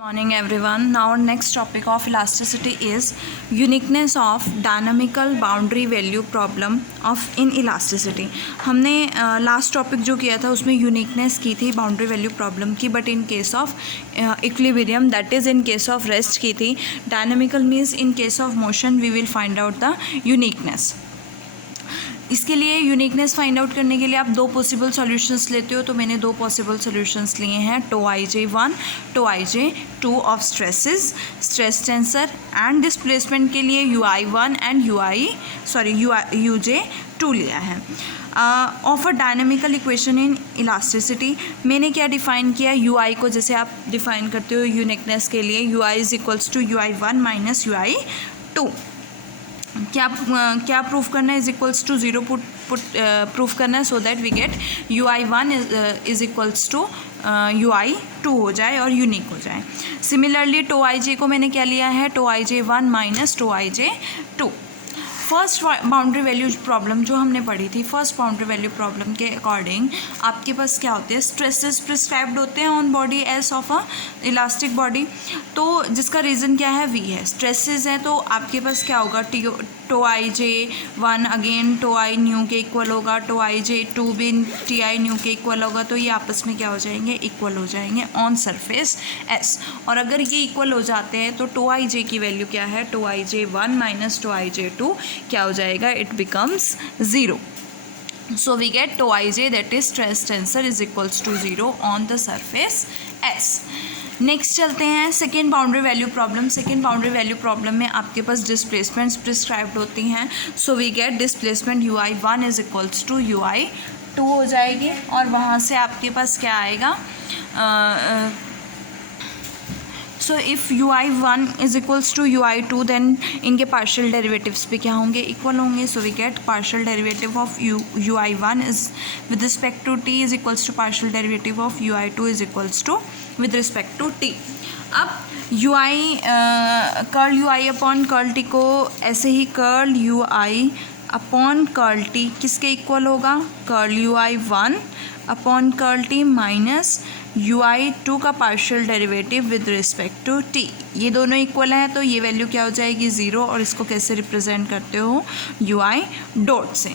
Morning everyone. Now our next topic of elasticity is uniqueness of dynamical boundary value problem of inelasticity. हमने last topic जो किया था उसमें uniqueness की थी बाउंड्री वैल्यू प्रॉब्लम की, but in case of equilibrium that is in case of rest की थी. Dynamical means in case of motion we will find out the uniqueness. इसके लिए यूनिकनेस फाइंड आउट करने के लिए आप दो पॉसिबल सॉल्यूशंस लेते हो, तो मैंने दो पॉसिबल सॉल्यूशंस लिए हैं, TOIJ1 TOIJ2 of stress tensor, and displacement के लिए UI1 एंड UJ2 लिया है. Of a dynamical equation in elasticity मैंने क्या डिफ़ाइन किया, UI को जैसे आप डिफ़ाइन करते हो यूनिकनेस के लिए, UI is equals to UI1 minus UI2. क्या प्रूफ करना है, is equals to zero proof करना है, so that we get UI1 is equals to UI2 हो जाए और यूनिक हो जाए. सिमिलरली TOIJ को मैंने क्या लिया है, TOIJ1 minus TOIJ2. First boundary value problem जो हमने पढ़ी थी, फर्स्ट बाउंड्री वैल्यू प्रॉब्लम के अकॉर्डिंग आपके पास क्या होते हैं, स्ट्रेसेस प्रिस्क्राइब्ड होते हैं on body edge of a elastic body. तो जिसका रीज़न क्या है, V है. स्ट्रेसेस हैं तो आपके पास क्या होगा, TOIJ1 अगेन TOI न्यू के इक्वल होगा, TOIJ2 भी TI न्यू के इक्वल होगा. तो ये आपस में क्या हो जाएंगे, इक्वल हो जाएंगे ऑन सरफेस S. और अगर ये इक्वल हो जाते हैं तो TOIJ की वैल्यू क्या है, TOIJ1 माइनस TOIJ2 क्या हो जाएगा, it becomes zero. So we get TOIJ that is stress tensor is equals to 0 on the surface S. Next चलते हैं second boundary value problem. Second boundary value problem में आपके पास डिस्प्लेसमेंट्स प्रिस्क्राइब्ड होती हैं. So we get displacement UI1 is equals to UI2 हो जाएगी, और वहाँ से आपके पास क्या आएगा, so if UI1 is equals to UI2 then इनके पार्शियल डेरिवेटिव्स भी क्या होंगे, इक्वल होंगे. So we get partial derivative of UI1 is with respect to T is equals to partial derivative of UI2 is equals to with respect to T. अब curl UI upon curl T को ऐसे ही curl UI upon curl T किसके equal होगा, curl UI1 upon curl T minus UI2 का partial derivative with respect to T. ये दोनों equal हैं तो ये वैल्यू क्या हो जाएगी, ज़ीरो. और इसको कैसे रिप्रेजेंट करते हो, UI डॉट से.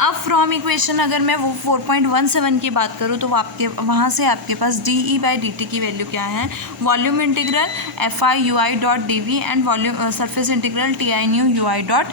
अब फ्रॉम इक्वेशन अगर मैं वो 4.17 की बात करूँ तो वहाँ से आपके पास DE/dt की वैल्यू क्या है, volume integral FI UI dot DV and volume surface integral TI new UI dot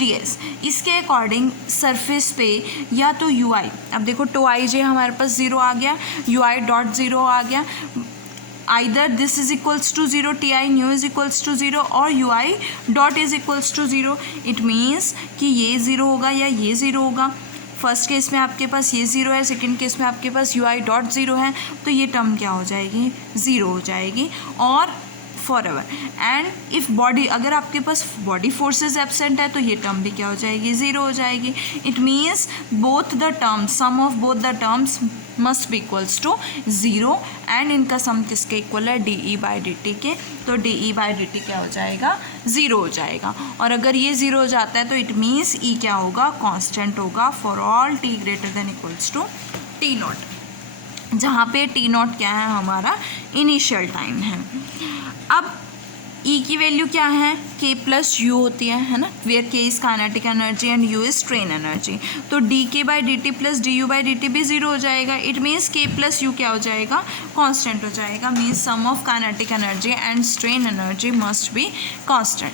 DS. इसके अकॉर्डिंग सरफेस पे या तो UI, अब देखो TOIJ हमारे पास ज़ीरो आ गया, UI डॉट ज़ीरो आ गया, either this is equals to 0, TI new is equals to 0 और UI dot is equals to 0. It means कि ये ज़ीरो होगा या ये ज़ीरो होगा. फर्स्ट केस में आपके पास ये ज़ीरो है, सेकंड केस में आपके पास UI डॉट ज़ीरो है, तो ये टर्म क्या हो जाएगी, ज़ीरो हो जाएगी और for ever. And if body, अगर आपके पास बॉडी फोर्सेस एब्सेंट है तो ये टर्म भी क्या हो जाएगी, ज़ीरो हो जाएगी. It means both the terms, sum of both the terms must be equals to zero, and इनका सम किसके इक्वल है, DE/dt के. तो DE/dt क्या हो जाएगा, ज़ीरो हो जाएगा. और अगर ये ज़ीरो हो जाता है तो इट मीन्स E क्या होगा, कांस्टेंट होगा for all T greater than equals to T0, जहाँ पे T0 क्या है, हमारा इनिशियल टाइम है. अब E की वैल्यू क्या है, K प्लस U होती है ना, where K is kinetic energy and U is strain energy. तो dK/dt प्लस DU/dt भी ज़ीरो हो जाएगा. It means K plus U क्या हो जाएगा, कांस्टेंट हो जाएगा. Means sum of kinetic energy and strain energy must be constant.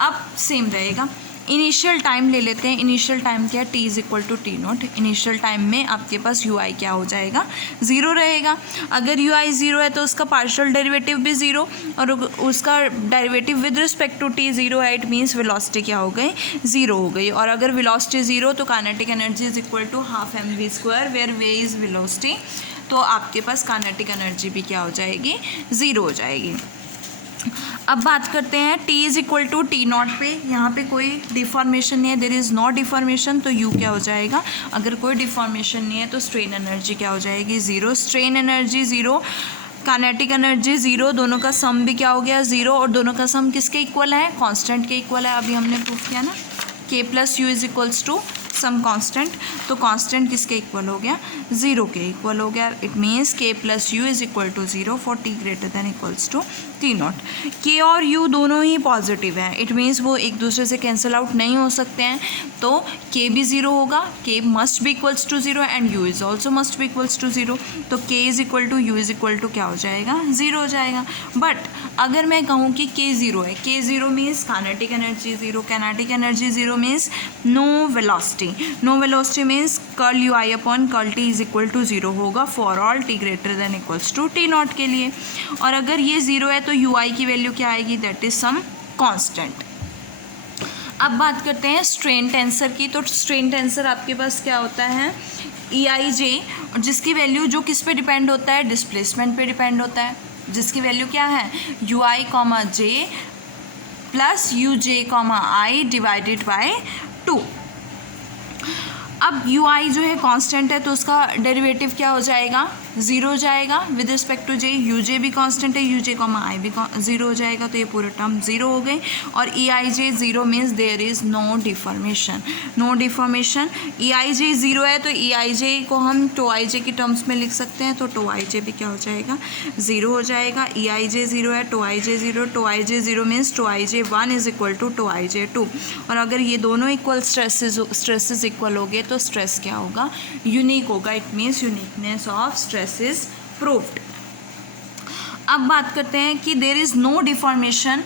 अब सेम रहेगा. इनिशियल टाइम ले लेते हैं. इनिशियल टाइम क्या है, T is equal to T0. Initial time में आपके पास UI क्या हो जाएगा, ज़ीरो रहेगा. अगर UI ज़ीरो है तो उसका पार्शियल डेरिवेटिव भी ज़ीरो, और उसका derivative with respect to T zero है. इट मीन्स वेलोसिटी क्या हो गई, ज़ीरो हो गई. और अगर वेलोसिटी ज़ीरो तो kinetic energy is equal to half mv², where v is velocity. तो आपके पास काइनेटिक एनर्जी भी क्या हो जाएगी, ज़ीरो हो जाएगी. अब बात करते हैं T is equal to T0 पे. यहाँ पे कोई डिफॉर्मेशन नहीं है, देयर इज़ नो डिफॉर्मेशन, तो U क्या हो जाएगा, अगर कोई डिफॉर्मेशन नहीं है तो स्ट्रेन एनर्जी क्या हो जाएगी, zero. Strain energy zero, kinetic energy zero, दोनों का सम भी क्या हो गया, ज़ीरो. और दोनों का सम किसके इक्वल है, कांस्टेंट के इक्वल है. अभी हमने प्रूफ किया ना, K plus U is equals to some constant, तो कांस्टेंट किसके इक्वल हो गया, 0 के इक्वल हो गया. It means K plus U is equal to 0 for T greater than equals to T not. K और यू दोनों ही पॉजिटिव हैं. इट मीन्स वो एक दूसरे से कैंसिल आउट नहीं हो सकते हैं. तो के भी 0 होगा, K must be equals to 0 and U is also must be equals to 0. तो K is equal to U is equal to क्या हो जाएगा, 0 हो जाएगा. बट अगर मैं कहूँ कि के 0 है, के 0 means kinetic energy 0, kinetic energy 0 means no velocity. No velocity means curl u i upon curl t is equal to 0 होगा for all t greater than equals to T not के लिए. और अगर ये 0 है तो यू आई की वैल्यू क्या आएगी, दैट इज सम कांस्टेंट. अब बात करते हैं स्ट्रेन टेंसर की. तो स्ट्रेन टेंसर आपके पास क्या होता है, ई आई जे, जिसकी वैल्यू जो किस पे डिपेंड होता है, डिस्प्लेसमेंट पे डिपेंड होता है. जिसकी वैल्यू क्या है, you I comma J plus you J comma I divided by 2. अब यू आई जो है कांस्टेंट है तो उसका डेरिवेटिव क्या हो जाएगा, 0 हो जाएगा with respect to j. U j भी कांस्टेंट है, यू जे कॉमा आई भी 0 हो जाएगा. तो ये पूरा टर्म 0 हो गई. और e i j 0 means there is no deformation. No deformation. E i j 0 है तो ई आई जे को हम टो आई जे की टर्म्स में लिख सकते हैं. तो टो आई जे भी क्या हो जाएगा, 0 हो जाएगा. ई आई जे 0 है, tau i j 0, tau i j 0 means tau i j 1 is equal to tau i j 2. और अगर ये दोनों इक्वल स्ट्रेसेस इक्वल हो गए तो स्ट्रेस क्या होगा, यूनिक होगा. It means uniqueness of stress is proved. अब बात करते हैं कि देयर इज नो डिफॉर्मेशन.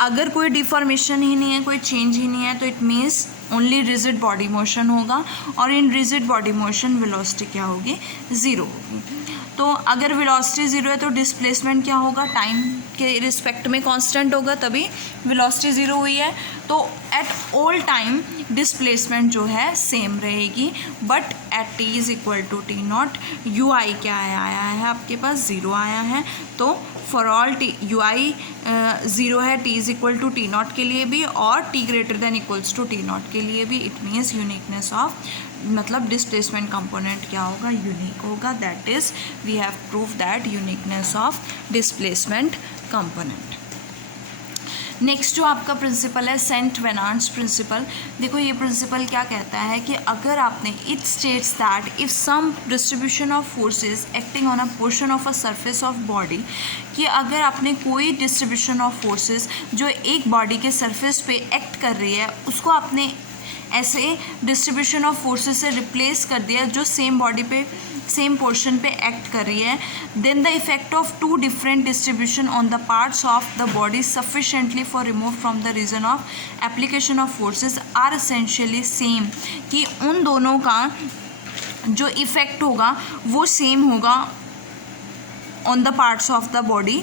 अगर कोई डिफॉर्मेशन ही नहीं है, कोई चेंज ही नहीं है, तो it means only rigid body motion होगा. और in rigid body motion velocity क्या होगी, 0 होगी. तो अगर वेलोसिटी 0 है तो डिस्प्लेसमेंट क्या होगा, टाइम के रिस्पेक्ट में कांस्टेंट होगा, तभी वेलोसिटी 0 हुई है. तो एट ऑल टाइम डिस्प्लेसमेंट जो है सेम रहेगी. But at t is equal to T not, u i क्या आया है आपके पास, 0 आया है. तो for all t u i 0 है t is equal to T not के लिए भी और t greater than equals to T not के लिए भी. इट मीन्स यूनिकनेस ऑफ, मतलब डिस्प्लेसमेंट कंपोनेंट क्या होगा, यूनिक होगा. That is we have prove that uniqueness of displacement component. Next जो आपका प्रिंसिपल है सेंट वेनांट्स प्रिंसिपल. देखो ये प्रिंसिपल क्या कहता है कि अगर आपने it states that if some distribution of forces acting on a portion of a surface of body, कि अगर आपने कोई डिस्ट्रीब्यूशन ऑफ फोर्सेस जो एक बॉडी के सरफेस पे एक्ट कर रही है उसको आपने ऐसे डिस्ट्रीब्यूशन ऑफ फोर्सेस से रिप्लेस कर दिया जो सेम बॉडी पे सेम पोर्शन पे एक्ट कर रही है, then the effect of two different distribution on the parts of the body sufficiently far remove from the region of application of forces are essentially same. कि उन दोनों का जो इफ़ेक्ट होगा वो सेम होगा on the parts of the body.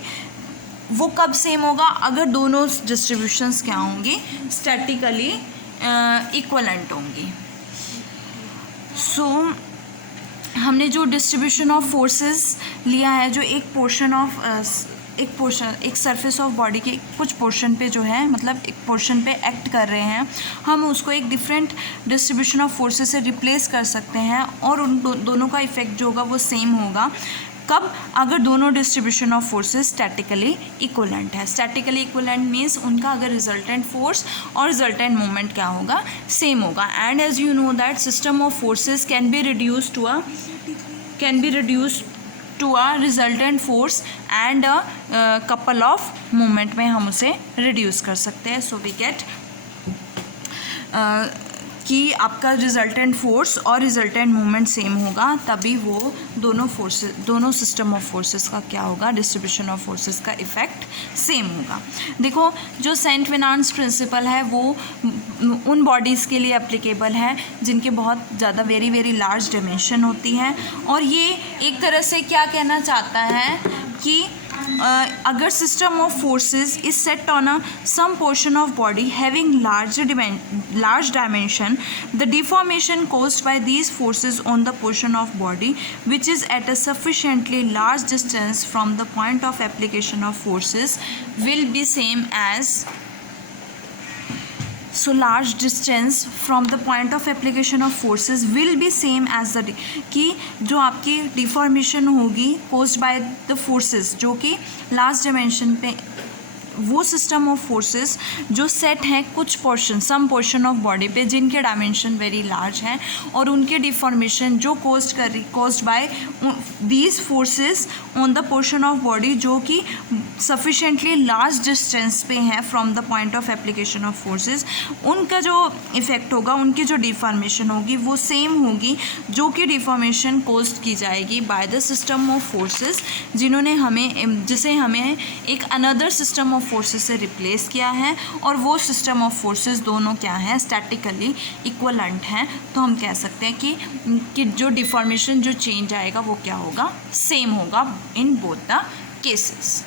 वो कब सेम होगा, अगर दोनों डिस्ट्रीब्यूशंस क्या होंगी, स्टैटिकली इक्वलेंट होंगी. सो हमने जो डिस्ट्रीब्यूशन ऑफ फोर्सेस लिया है, जो एक सरफेस ऑफ बॉडी के कुछ पोर्शन पे जो है, मतलब एक पोर्शन पे एक्ट कर रहे हैं, हम उसको एक डिफरेंट डिस्ट्रीब्यूशन ऑफ फोर्सेस से रिप्लेस कर सकते हैं और उन दोनों का इफेक्ट जो होगा वो सेम होगा. कब, अगर दोनों distribution of forces statically equivalent है. स्टैटिकली इक्वलेंट मीन्स उनका अगर रिजल्टेंट फोर्स और रिजल्टेंट मोमेंट क्या होगा, सेम होगा. And as you know that system of forces can be reduce to a resultant force and a couple of moment में हम उसे रिड्यूस कर सकते हैं. सो वी गेट कि आपका रिजल्टेंट फोर्स और रिजल्टेंट मोमेंट सेम होगा, तभी वो दोनों सिस्टम ऑफ फोर्सेस का क्या होगा, डिस्ट्रीब्यूशन ऑफ फोर्सेस का इफ़ेक्ट सेम होगा. देखो जो सेंट वेनांट्स प्रिंसिपल है वो उन बॉडीज़ के लिए एप्लीकेबल है जिनके बहुत ज़्यादा वेरी वेरी लार्ज डायमेंशन होती हैं. और ये एक तरह से क्या कहना चाहता है कि अगर system of forces is set on a some portion of body having large dimension, the deformation caused by these forces on the portion of body which is at a sufficiently large distance from the point of application of forces will be same as, so large distance from the point of application of forces will be same as the, कि जो आपकी deformation होगी caused by the forces जो कि large dimension पे वो system of forces जो set हैं कुछ portion some portion of body पे जिनके डायमेंशन वेरी लार्ज हैं और उनके डिफॉर्मेशन जो caused by these forces on the portion of body जो कि सफिशेंटली लार्ज डिस्टेंस पे हैं from the point of application of forces, उनका जो इफेक्ट होगा, उनकी जो डिफॉर्मेशन होगी वो सेम होगी जो कि डिफॉर्मेशन कोज्ड की जाएगी by the system of forces जिसे हमें एक अनदर सिस्टम ऑफ फोर्सेस से रिप्लेस किया है, और वो सिस्टम ऑफ फोर्सेस दोनों क्या हैं, स्टैटिकली इक्वलेंट हैं। तो हम कह सकते हैं कि जो डिफॉर्मेशन जो चेंज आएगा वो क्या होगा, सेम होगा इन बोथ द केसेस।